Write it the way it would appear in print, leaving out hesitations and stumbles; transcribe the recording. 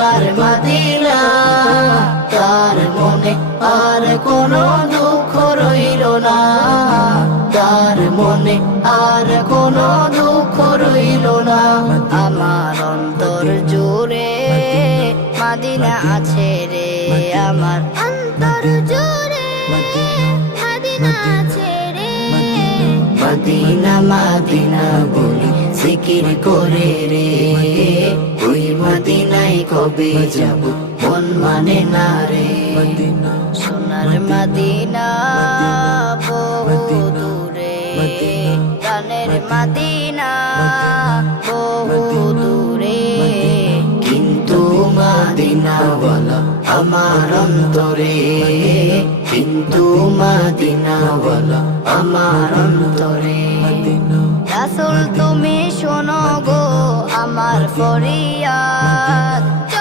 সোনার মদিনা তার মনে আর কোনো দুঃখ রইল না, তার মনে আর কোনো দুঃখ রইল না। আমার অন্তর জুড়ে মদিনা আছে রে, আমার অন্তর জুড়ে মদিনা আছে রে। মদিনা মদিনা বলি জিকির করে রে, ওই মদিনায় কবে যাব মন মানে না রে। সোনার মদিনা বহু দূরে, গানের মদিনা বহু দূরে, কিন্তু মদিনাওয়ালা আমার অন্তরে, কিন্তু মদিনাওয়ালা আমার অন্তরে। রাসূল তুমি শোনো গো আমার ফরিয়াদ,